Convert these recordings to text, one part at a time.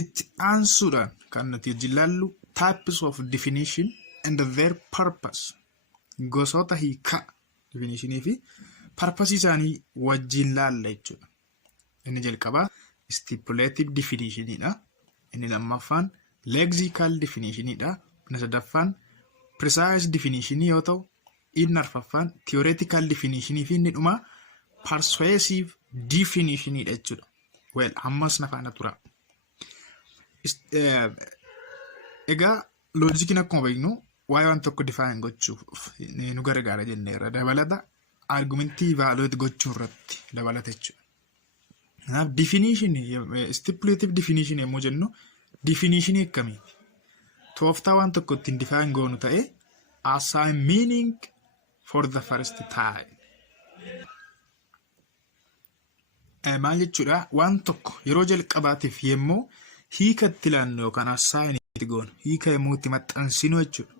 itti aansuudhaan kan nuti ilaallu types of definition and their purpose. Gosoota hiika definitionii fi purpose isaanii wajjin laalla jechuudha. Inni jalqabaa stipulative definitionidha. Inni lammaffaan lexical definitionidha. Inni sadaffaan precise definition yoo ta'u, inni arfaffaan theoretical definitionii fi inni dhumaa persuasive definitionidha jechuudha. Well, ammas nafaana tura. Egaa loojikiin akkuma beeknu waa'ee waan tokko define gochuuf nu gargaara jenneerra. Dabalata argumentii evaluate gochuu irratti dabalata jechuudha. Kanaaf definition stipulative definition yommuu jennu definitionii akkamiiti? Tooftaa waan tokko ittiin define goonu ta'ee assign meaning for the first time. Maal jechuudha? Waan tokko yeroo jalqabaatiif yemmuu hiika itti laannu yookaan assign itti goonu hiika yemmuu itti maxxansinu jechuudha.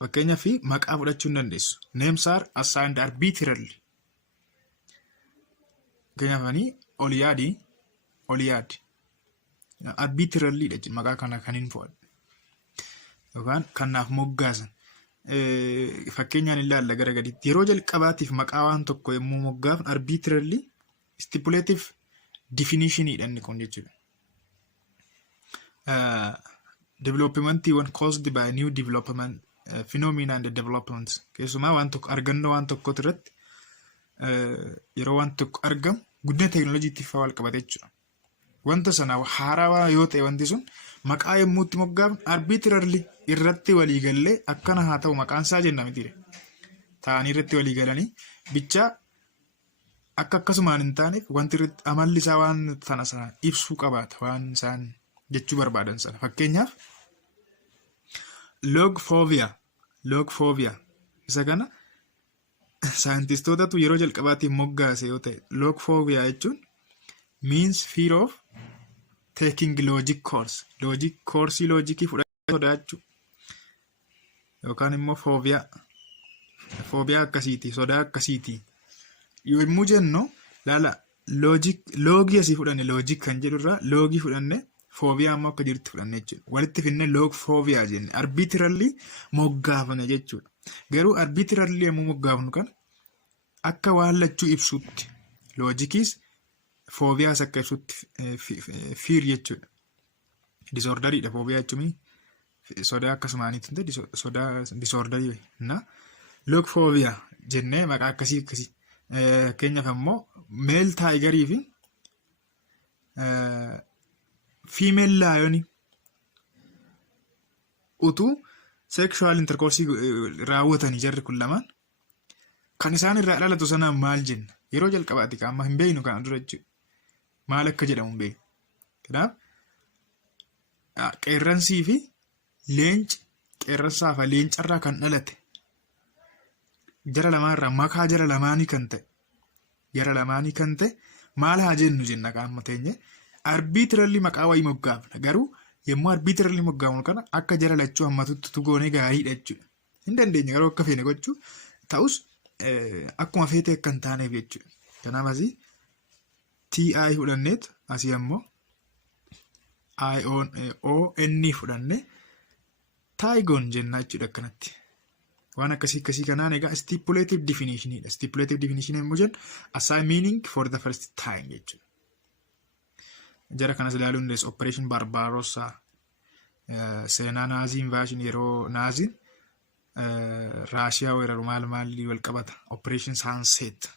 Fakkeenyaaf maqaa fudhachuu hin dandeessu. Names are assigned arbitrarily. Fakkeenyaaf Olyad arbitrarily dha jechuudha. Maqaa kana kan hin fudhadhu yookaan kanaaf moggaasan. Fakkeenyaan ilaalla gara gadiitti yeroo jalqabaatiif maqaa waan tokko yommuu moggaafnu arbitrarily stipulative definitionidha inni kun jechuudha. Development caused by new development phenomena and developments. Keessumaa waan tokko argannoo waan tokko irratti yeroo waan tokko argamu guddina teekinooloojiitiif wal qabate jechuudha. Wanta sana haarawaa yoo ta'e wanti sun maqaa yommuu itti moggaafnu arbitrarily irratti walii gallee akkana haa ta'u maqaan isaa jenna mitiire. Ta'anii irratti walii galanii bicha akka akkasumaan hin taaneef wanti irratti amalli isaa waan sana ibsuu qabaata waan isaan jechuu barbaadan sana. Fakkeenyaaf logphobia isa kana saayintistootatu yeroo jalqabaatiif moggaase yoo ta'e logphobia jechuun means fear of taking logic course. Koorsii loojikii fudhachuu sodaachuu yookaan immoo phobia akkasiiti, sodaa akkasiiti. Yommuu jennu laala loogii asii fudhanne logic kan jedhu irraa loogii fudhanne phobia ammoo akka jirti fudhanne jechuudha. Walitti finne logphobia jenne arbitrarily moggaafne jechuudha. Garuu arbitrarily yommuu moggaafnu kan akka waan lachuu ibsutti loojikis phobias akka ibsutti fear jechuudha. Disorderidha phobia jechuun sodaa akkasumaaniitu ta'e sodaa disorderii na logphobia jennee maqaa akkasii. Keenyaaf ammoo male tigerii fi female lion utuu sexual intercourse raawwatanii jarri kun lamaan kan isaan irraa dhalatu sana maal jenna? Yeroo jalqabaati qaama hin beeknu kana dura jechuudha. Maal akka jedhamu hin beeknu. Kanaaf qeerransii fi qeerransaa fi leencarraa kan dhalate jara lamaarraa makaa jara lamaanii kan ta'e maal haa jennu jenna qaama teenye arbitrarily maqaa wayii moggaafna. Garuu yommuu arbitrarily moggaafnu kana akka jara lachuu hammatutti goonee gaariidha jechuudha. Hin dandeenya garuu akka feene gochuu ta'us akkuma feete akka hin taaneef jechuudha. Kanaaf asii TI fudhanneetu asii ammoo ION fudhanne taayigoon jenna jechuudha akkanatti. Waan akkasii kanaan egaa stipulative definitionidha. Stipulative definition yommuu jennu assign meaning for the first time jechuudha. Jara kanas ilaaluu dandeessu. Operation Barbarossa seenaa naazii invasion yeroo naaziin Raashiyaa weeraru maal wal qabata. Operation Sunset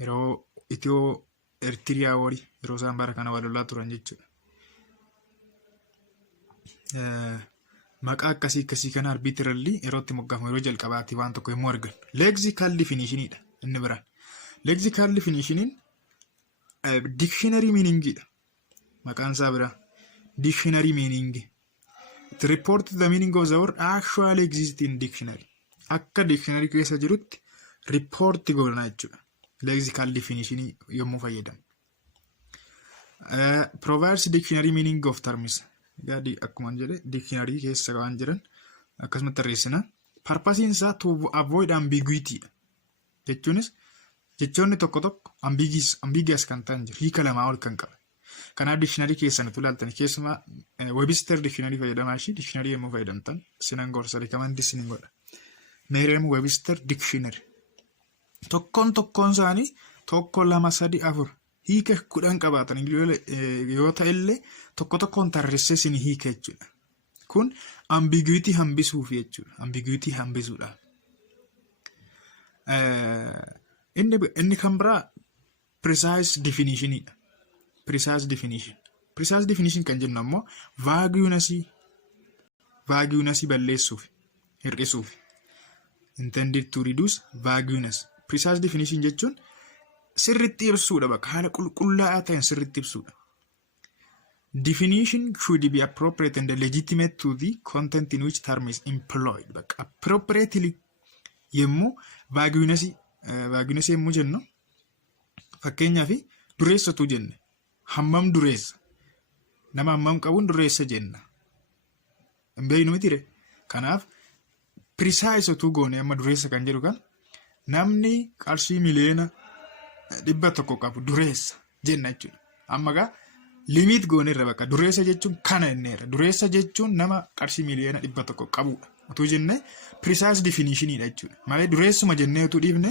yeroo Eritiriyaa warii yeroo isaan bara kana wal lolaa turan jechuudha. Maqaa akkasii kana arbitrarily yeroo itti moggaafamu yeroo jalqabaati waan tokko yommuu argan. Lexical definitionidha inni biraan. Lexical definitionin dictionary meaningidha. Maqaan isaa biraa dictionary meaning. It reports the meaning of the word actually exists in dictionary. Akka dictionary keessa jirutti report goona jechuudha. Lexical definition yommuu fayyadamu. Provides dictionary meaning of terms. Gadi akkuma jedhe dictionary keessa waan jiran akkasumatti tarreessina. Purpose isaa to avoid ambiguity. Jechuunis jechoonni tokko ambiguous kan ta'an jiru. Hiika lamaa ol kan qaban. Kanaaf dictionary keessan tu ilaaltan keessumaa Webster dictionary fayyadamaa shi dictionary yemmuu fayyadamtan sinan gorsa recommend isinin godha. Merriam Webster dictionary. Tokkoon isaanii tokko 2 3 4 hiika 10 qabaatan yoo ta'ellee tokkoon tarreessee isin hiika jechuudha. Kun ambiguity hambisuuf jechuudha. Ambiguity hambisuudha. Inni kan biraa precise definitionidha. Precise definition kan jennu ammoo vagueness balleessuuf hir'isuuf. Intended to reduce vagueness. Precise definition jechuun sirriitti ibsuudha bakka haala qulqullaa'aa ta'een sirriitti ibsuudha. Definition should be appropriate and legitimate to the content in which term is employed. Bakka appropriately yemmuu vagueness yemmuu jennu fakkeenyaaf dureessatu jenne hammam dureessa nama hammam qabuun dureessa jenna. Hin beeknu mitire. Kanaaf precise tu goone amma dureessa kan jedhu kan namni qarshii miliyoona 100 qabu dureessa jenna jechuudha. Amma gaa limit goone irra bakka dureessa jechuun kana inneera. Dureessa jechuun nama qarshii miliyoona 100 qabudha. Utuu jenne precise definitionidha jechuudha. Malee dureessuma jennee utuu dhiifne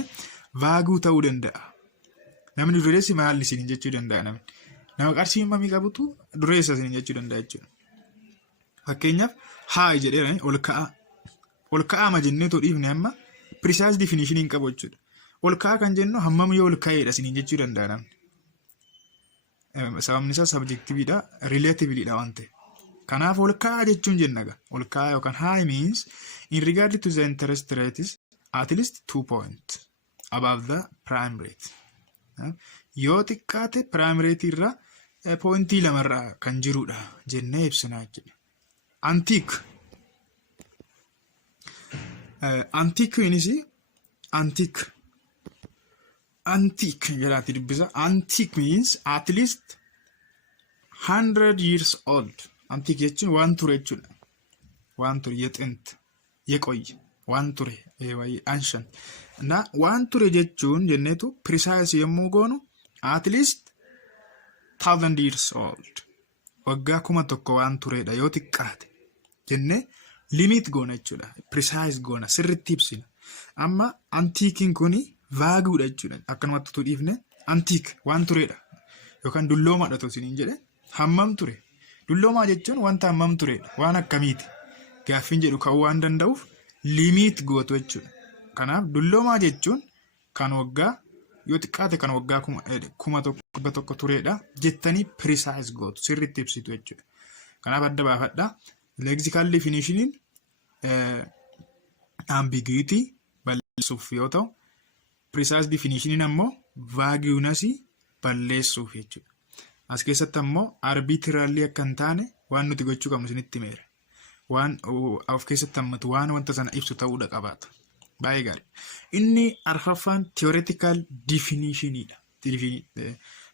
vaaguu ta'uu danda'a. Namni dureessi maal isin jechuu danda'a namni. Nama qarshii mamii qabutu dureessa isin jechuu danda'a jechuudha. Fakkeenyaaf haa jedheerani ol ka'a. Ol ka'aa ma jennee utuu dhiifne amma precise definition hin qabu jechuudha. Ol ka'aa kan jennu hammam yoo ol ka'eedha isin jechuu danda'a namni. Sababni isaa subjectividha, relativelidha waan ta'eef. Kanaaf ol ka'aa jechuun jennaga. Ol ka'aa yookaan high means in regard to the interest rate is at least 2 points above the prime rate. Yoo xiqqaate prime rate irra pointii 2 irra kan jirudha jennee ibsina jechuudha. Antique inisi antique jedhaati dubbisa. Antique means at least 100 years old. Antique jechuun waan ture jechuudha. Waan ture የጥንት የቆየ waan ture ancient. Na waan ture jechuun jenneetu precise yemmuu goonu at least 1000 years old. Waggaa 1000 waan turedha yoo xiqqaate jennee limit goona jechuudha. Precise goona sirriitti ibsina. Amma antiikiin kuni vaaguudha jechuudha. Akkanumatti utuu dhiifne antiik waan turedha yookaan dulloomaadha osoo isiniin jedhe hammam ture. Dulloomaa jechuun wanta hammam turedha waan akkamiiti gaaffiin jedhu ka'uu waan danda'uuf limit gootu jechuudha. Kanaaf dulloomaa jechuun kan waggaa yoo xiqqaate kan waggaa 100 turedha jettanii precise gootu sirriitti ibsitu jechuudha. Kanaaf adda baafadha. Lexical definition ambiguity balleessuuf yoo ta'u precise definition ammoo vagueness balleessuuf jechuudha. As keessatti ammoo arbitrarily akka hin taane waan nuti gochuu qabnu isinitti himeera. Waan of keessatti hammatu waan wanta sana ibsu ta'uudha qabaata. Baay'ee gaarii. Inni arfaffaan theoretical definitionidha.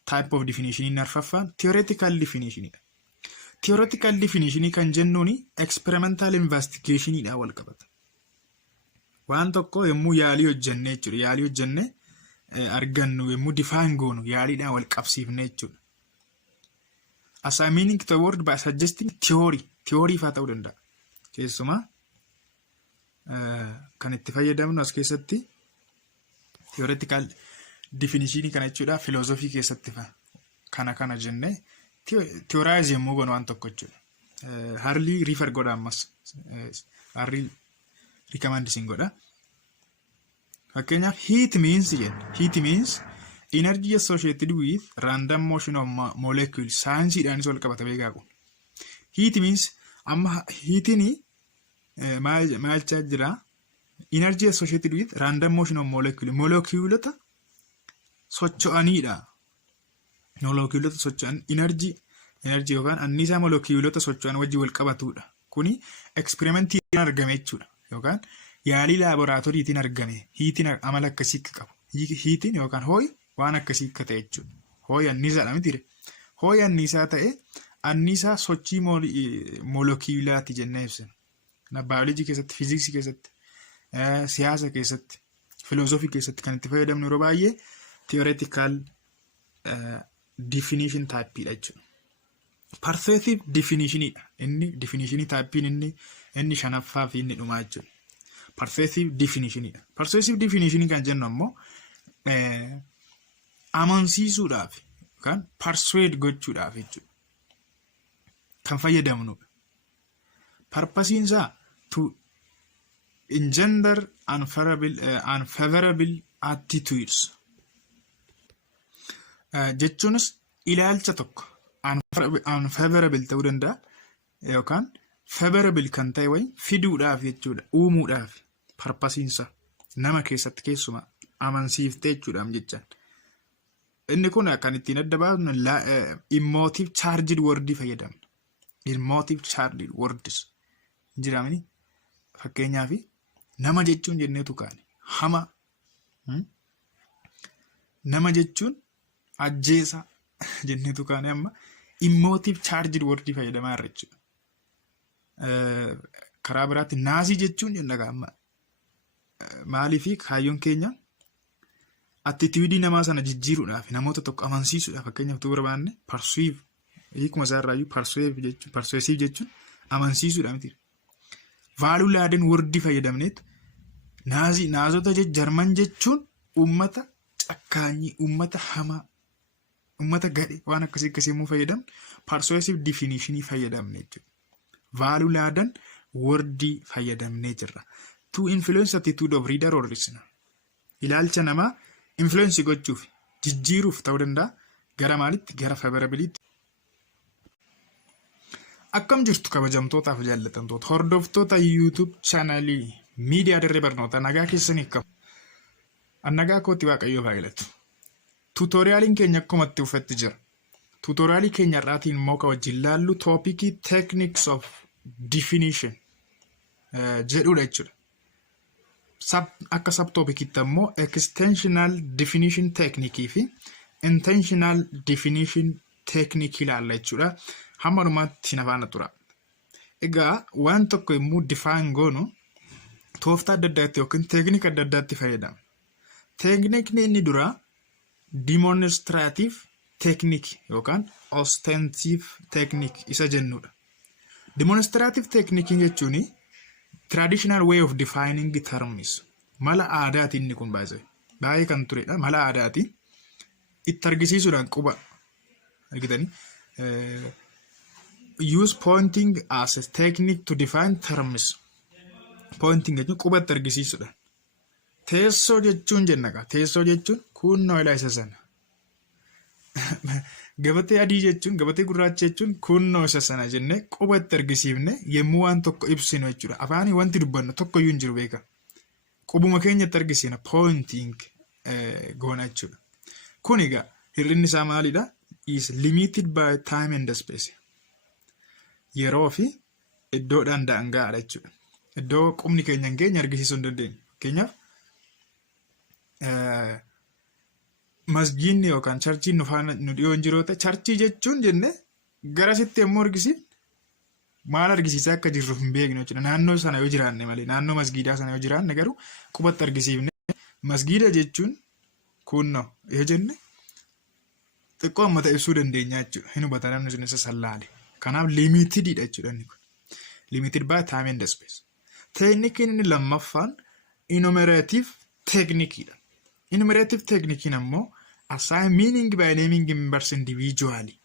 Type of definition inni arfaffaan theoretical definitionidha. Theoretical definition kan jennuuni experimental investigationidha wal qabata. Waan tokko yemmuu yaalii hojjennee jechuudha. Yaalii hojjennee argannu yemmuu define goonu yaaliidhaan wal qabsiifnee jechuudha. Assigning the word by suggesting theory faa ta'uu danda'a. Keessumaa kan itti fayyadamnu as keessatti theoretical definition kana jechuudha. Philosophy keessatti faa kana jennee theorize yemmuu goonu waan tokko jechuudha. Hardly refer godha ammas. Hardly recommend isin godha. Fakkeenyaaf heat means energy associated with random motion of molecules. Saayinsiidhaanis wal qabata beekaa kun. Heat means amma heatini maalchaa jira energy associated with random motion of molecules. Molecuulota socho'aniidha. Molecuulota socho'an energy yookaan anniisaa molecuulota socho'an wajji wal qabatudha. Kuni experimentiin argame jechuudha. Yookaan yaalii laaboraatooriitiin argame. Hiitiin amala akkasii qabu. Hiitiin yookaan hooyi waan akkasii akka ta'e jechuudha. Hooyi anniisaadha miti. Hooyi anniisaa ta'e anniisaa sochii molecuulaati jennee ibsina. Biology keessatti, physics keessatti, siyaasa keessatti, philosophy keessatti kan itti fayyadamnu yeroo baay'ee theoretical definition typeidha jechuudha. Persuasive definitionidha. Inni definitionii taayippiin inni shanaffaa fi inni dhumaa jechuudha. Persuasive definitionidha. Persuasive definitionii kan jennu ammoo amansiisuudhaaf kan persuade gochuudhaaf jechuudha. Kan fayyadamnudha. Purpose isaa to engender unfavorable attitudes. Jechuunis ilaalcha tokko unfavorable ta'uu danda'a yookaan favorable kan ta'e wayi fiduudhaaf jechuudha. Uumuudhaaf purpose isaa nama keessatti keessuma amansiiftee jechuudhaaf jechaan. Inni kun kan ittiin adda baafnu emotive charged word fayyadamna. Emotive charged words jiramani fakkeenyaaf nama jechuun jenneetu kaane hama nama jechuun ajjeesa jenneetu kaane amma emotive charged word fayyadamaa irra jechuudha. Karaa biraatti naasii jechuun jenna amma maaliif kaayyoon keenya attitude namaa sana jijjiiruudhaaf namoota tokko amansiisuudhaaf fakkeenyaaf tu barbaanne persuasive hiikuma isaarraayyuu persuasive jechuun amansiisuudha miti. Value laden word fayyadamneetu naazota jarman jechuun ummata cakkaanyii ummata hamaa ummata gadhe waan akkasii immoo fayyadamne persuasive definitionii fayyadamne jechuudha. Value laden word fayyadamnee jirra. To influence attitude of reader or listener. Ilaalcha namaa influence gochuuf jijjiiruuf ta'uu danda'a gara maalitti gara favorability. Akkam jirtu kabajamtootaaf jaallatamtoota hordoftoota YouTube channelii miidiyaa Dirree Barnootaa nagaa keessanii qabu. Nagaa kootti Waaqayyoo baay'ilatu. Tuutoriyaaliin keenya akkuma itti uffatte jira. Tuutoriyaalii keenya irraatiin immoo kan wajjin laallu toopikii techniques of definition jedhudha jechuudha. Akka subtoopikiitti ammoo extensional definition technique fi intentional definition technique ilaalla jechuudha. Hamma dhumaatti nafaana tura. Egaa waan tokko immoo define goonu tooftaa adda addaatti yookiin teeknika adda addaatti fayyadama. Teeknikni inni dura demonstrative technique yookaan ostensive technique isa jennudha. Demonstrative technique jechuun traditional way of defining terms. Mala aadaati inni kun baay'ee kan turedha. Mala aadaati itti argisiisuudhaan quba argitanii use pointing as a technique to define terms. Pointing jechuun quba itti argisiisuudha. Teessoo jechuun jennaqa. Teessoo jechuun kunnoo ilaa isa sana. Gabatee adii jechuun gabatee gurraacha jechuun kunnoo isa sana jennee quba itti argisiifne yemmuu waan tokko ibsinu jechuudha. Afaanii wanti dubbannu tokko iyyuu hin jiru beeka. Qubuma keenyatti argisiina pointing goona jechuudha. Kun egaa hir'inni isaa maalidha? Is limited by time and space. Yeroo fi iddoodhaan daanga'aadha jechuudha. Iddoo qubni keenya hin geenye argisiisuu hin dandeenyu. Fakkeenyaaf masgiinni yookaan charchiin nu dhiyoo hin jiroota charchii jechuun jenne garasitti immoo argisiifne maal argisiisaa akka jirru hin beeknu jechuudha. Naannoo sana yoo jiraanne malee naannoo masgiidaa sana yoo jiraanne garuu qubatti argisiifne masgiida jechuun kunnoo yoo jenne xiqqoo ammata ibsuu dandeenya jechuudha. Hin hubata namni sun isa sallaale. Kanaaf limitedidha jechuudha inni kun. Limited by time and space. Teeknikiin inni lammaffaan enumerative techniqueidha. Enumerative technique ammoo assign meaning by naming members individually.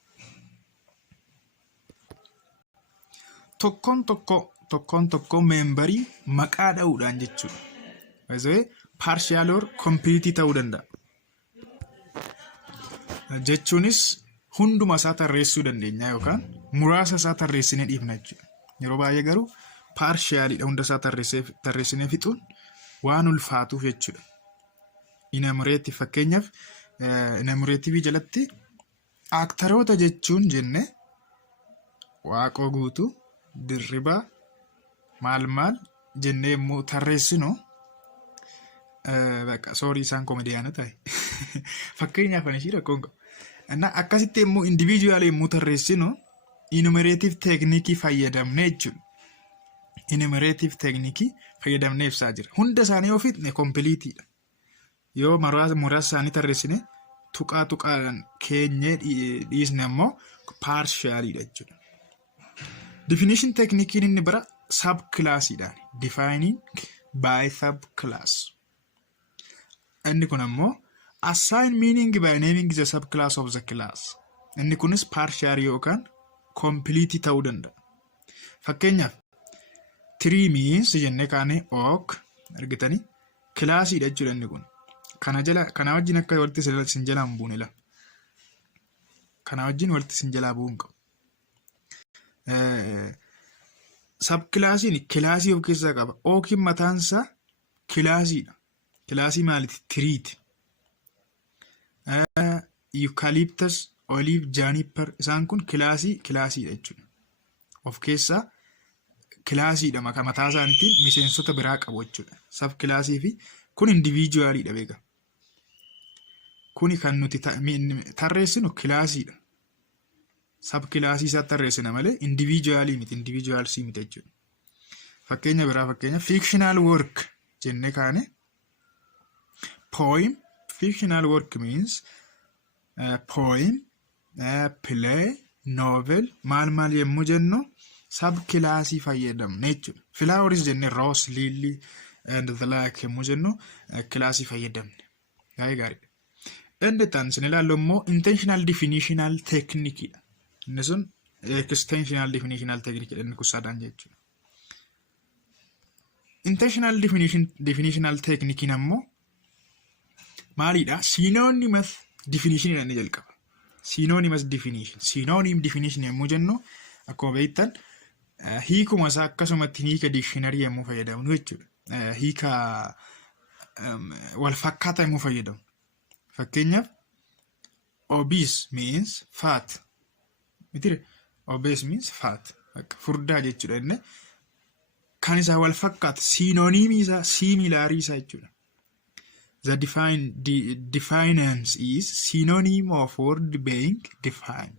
Tokkoon tokko memberii maqaa dha'uudhaan jechuudha. Baay'ee partial or complete ta'uu danda'a. Jechuunis hunduma isaa tarreessuu dandeenya yookaan muraasa isaa tarreessinee dhiifna jechuudha. Yeroo baay'ee garuu partialidha hunda isaa tarreessinee fixuun waan ulfaatuuf jechuudha. Enumerative fakkeenyaaf enumerative jalatti aktaroota jechuun jenne Waaqoo Guutuu, Dirribaa, maal jennee immoo tarreessinu sorry isaan komediyaana ta'e fakkeenyaaf anisii rakkoon qabu. Akkasitti immoo individual immoo tarreessinu enumerative technique fayyadamne jechuudha. Enumerative technique fayyadamne ibsaa jira. Hunda isaanii yoo fixne completeidha. Yoo muraasa isaanii tarreessine tuqaadhaan keenyee dhiisne ammoo partialiidha jechuudha. Definition technique inni bira subclassiidhaan defining by subclass. Inni kun ammoo assign meaning by naming the subclass of the class. Inni kunis partial yookaan complete ta'uu danda'a. Fakkeenyaaf tree means jennee kaane oak argitanii classiidha jechuudha inni kun. Kana wajjin akka walitti sin jalaa hin buune la. Kana wajjin walitti sin jalaa bu'uu hin qabu. Subclassiin classii of keessaa qaba. Oakiin mataansaa classiidha. Classii maaliti? Treeti. Eucalyptus, olive, juniper isaan kun classiidha jechuudha. Of keessaa classiidha mataa isaaniitiin miseensota biraa qabu jechuudha. Subclassii fi kun individualidha beeka. Kuni kan nuti tarreessinu classiidha. Subclassii isaa tarreessina malee individualii miti, individualsii miti jechuudha. Fakkeenya fictional work jennee kaane poem. Fictional work means poem, play, novel maal yemmuu jennu subclassii fayyadamne jechuudha. Flowers jennee rose, lily and the like yemmuu jennu classii fayyadamne. Gaarii. Inni tan sin ilaallu immoo intentional definitional technique. Inni sun extensional definitional technique inni kusaadhaan jechuudha. Intentional definitional technique ammoo maalidha? Synonymous definition inni jalqaba. Synonymous definition. Synonym definition yemmuu jennu akkuma beektan hiikuma isaa akkasumatti hiika dictionary yemmuu fayyadamnu jechuudha. Hiika wal fakkaataa yemmuu fayyadamu. Fakkeenyaaf obese means fat. Obese means fat. Furdaa jechuudha inni. Kan isaa wal fakkaata synonymii isaa similarii isaa jechuudha. The definance is synonym of word being defined.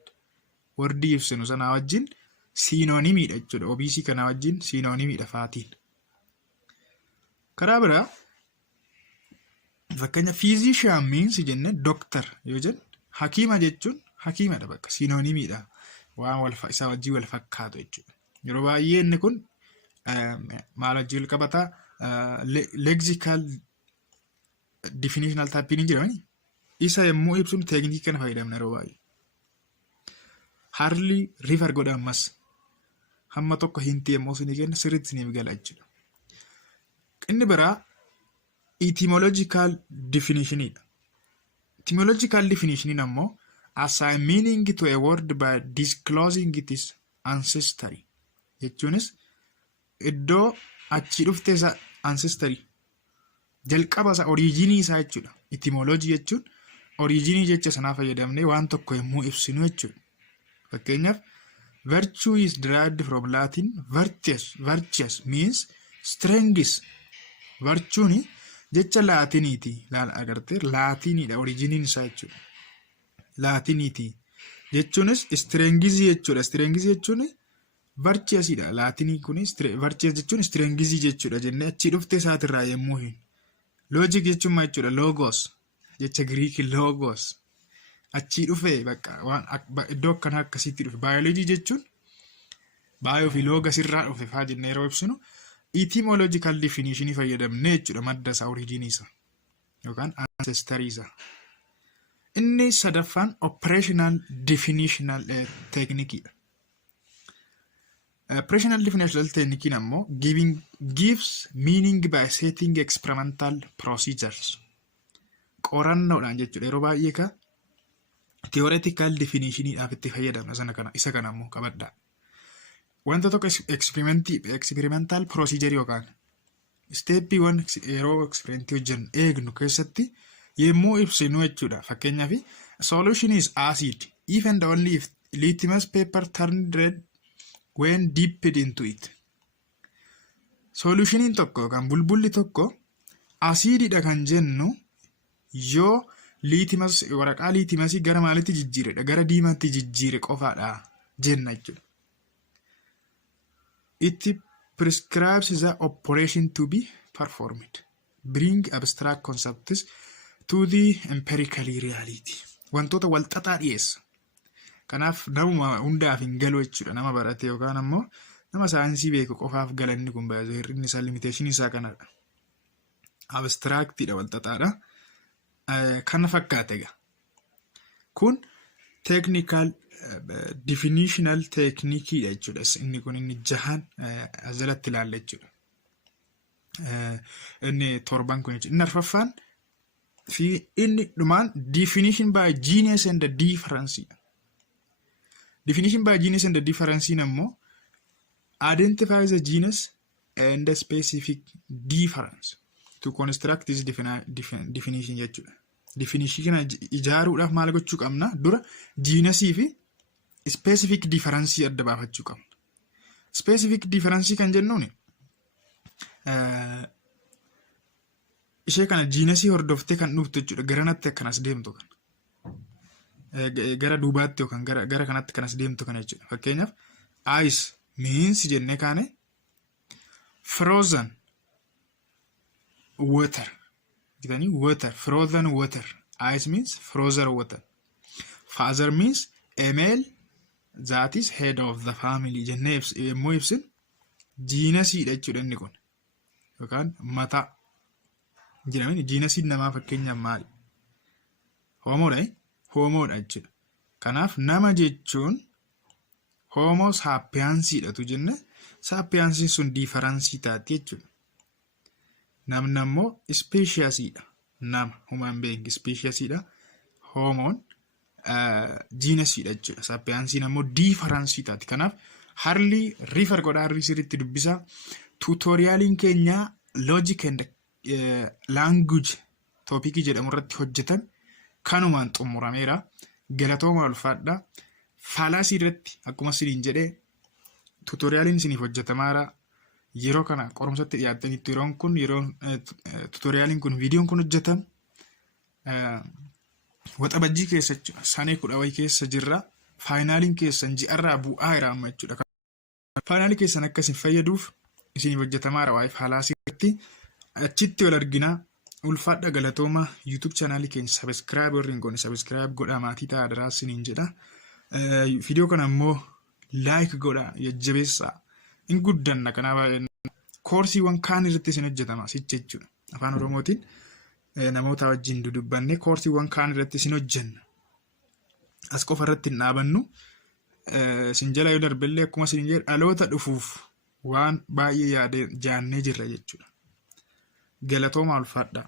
Word ibsinu sana wajjin synonymidha jechuudha. Obesii kana wajjin synonymidha faatiin. Karaa biraa fakkeenya physician means jenne doctor yoo jennu hakiima jechuun hakiimadha bakka synonymidha. Waan isaa wajjin wal fakkaatu jechuudha. Yeroo baay'ee inni kun maal wajjin qabata lexical definitional type ni jirani. Isa yemmuu ibsuun teeknikii kana fayyadamna yeroo baay'ee. Hardly river godha ammas hamma tokko hinti yemmuu isin kenna sirriitti isiniif gala jechuudha. Inni biraa etymological definitionidha. Etymological definition ammoo assign meaning to a word by disclosing its ancestry. Jechuunis iddoo achi dhufte isa ancestry jalqaba isa originii isaa jechuudha. Etymology jechuun originii jecha sanaa fayyadamnee waan tokko yemmuu ibsinu jechuudha. Fakkeenyaaf virtue is derived from Latin virtus. Virtus means strength. Virtuuni jecha laatiniiti. Agartee laatiniidha originii isaa jechuudha. Laatiniiti jechuunis strength jechuudha. Strength jechuun virtuusidha. Laatinii kuni virtus jechuun strength jechuudha jennee achi dhufte isaatirraa yemmuu hin. Logic jechuun maal jechuudha? Logos jecha Greek logos achi dhufe bakka waan iddoo akkana akkasitti dhufe. Biology jechuun bio fi logos irraa dhufe faa jennee yeroo ibsinu etymological definition fayyadamne jechuudha. Madda isaa origin isaa yookaan ancestry isaa. Inni sadaffaan operational definitional technique. Operational definitional technique ammoo gives meaning by setting experimental procedures. Qorannoodhaan jechuudha. Yeroo baay'ee ka theoretical definitionidhaaf itti fayyadamna isa kana ammoo qabadhaa. Wanta tokko experimental procedure yookaan steppiiwwan yeroo experimentii hojjennu eegnu keessatti yemmuu ibsinu jechuudha. Fakkeenyaaf solution is acid if and only if litmus paper turned red when dipped into it. Solutioniin tokko yookaan bulbulli tokko asiididha kan jennu yoo litmus waraqaa litmusii gara maalitti jijjiiredha? Gara diimaatti jijjiire qofaadha jenna jechuudha. It prescribes the operation to be performed. Bring abstract concepts to the empirical reality. Wantoota wal xaxaa dhiyeessa. Kanaaf namuma hundaaf hin galu jechuudha. Nama barate yookaan ammoo nama saayinsii beeku qofaaf galanni kun baay'ee hir'inni isaa limitation isaa kanadha. Abstractidha wal xaxaadha. Kana fakkaate egaa. Kun technical definitional technique jechuudha. Inni kun inni jahan ajalatti ilaalla jechuudha. Inni torban kun jechuudha. Inni arfaffaan fi inni dhumaan definition by genus and the difference. Definition by genus and the difference ammoo identifies the genus and the specific difference to construct this definition jechuudha. Definition kana ijaaruudhaaf maal gochuu qabna? Dura genusii fi specific difference adda baafachuu qabna. Specific difference kan jennuun ishee kana genusii hordoftee kan dhuftu jechuudha. Garanatti akkanas deemtu kan. Gara duubaatti yookaan gara kanatti kanas deemtu kana jechuudha. Fakkeenyaaf ice means jennee kaane frozen water. Gitanii water, frozen water. Ice means frozen water. Father means a male that is head of the family. Jennee yemmuu ibsin jiinasiidha jechuudha inni kun. Yookaan mataa. Jedhamani jiinasiin namaa fakkeenyaaf maali? Homoodha. Homoodha jechuudha. Kanaaf nama jechuun homo sapiensiidhatu jenne sapiensiin sun differensii taati jechuudha. Namni ammoo speciesiidha. Nama human being speciesiidha. Homoon genesiidha jechuudha. Sapiensiin ammoo differensii taati. Kanaaf harli refer godhaa harri sirriitti dubbisaa. Tutorialiin keenya logic and language topiikii jedhamu irratti hojjetan kanumaan xumurameera. Galatooma ulfaadha. Faalaasii irratti akkuma siniin jedhee tutorialiin isiniif hojjetamaara. Yeroo kana qorumsatti dhiyaatanitti yeroon kun yeroo tutorialiin kun viidiyoon kun hojjetam waxabajjii keessa jechuudha. Sanee 10 keessa jirra. Faayinaaliin keessan ji'arraa bu'aa jira amma jechuudha. Faayinaalii keessan akkasiin fayyaduuf isiniif hojjetamaara waa'ee faalaasii irratti achitti wal arginaa. Ulfaadha galatooma YouTube channel keenya subscribe warreen goone subscribe godhaa maatii ta'a daraa siniin jedha. Viidiyoo kana ammoo like godhaa jajjabeessaa. In guddanna kanaaf koorsiiwwan kaan irratti isin hojjetama sicha jechuudha. Afaan Oromootiin namoota wajjin dudubbanne koorsiiwwan kaan irratti isin hojjenna. As qofa irratti hin dhaabannu. Isin jala yoo darbellee akkuma isin jedhe dhaloota dhufuuf waan baay'ee jaannee jirra jechuudha. Galatooma ulfaadha.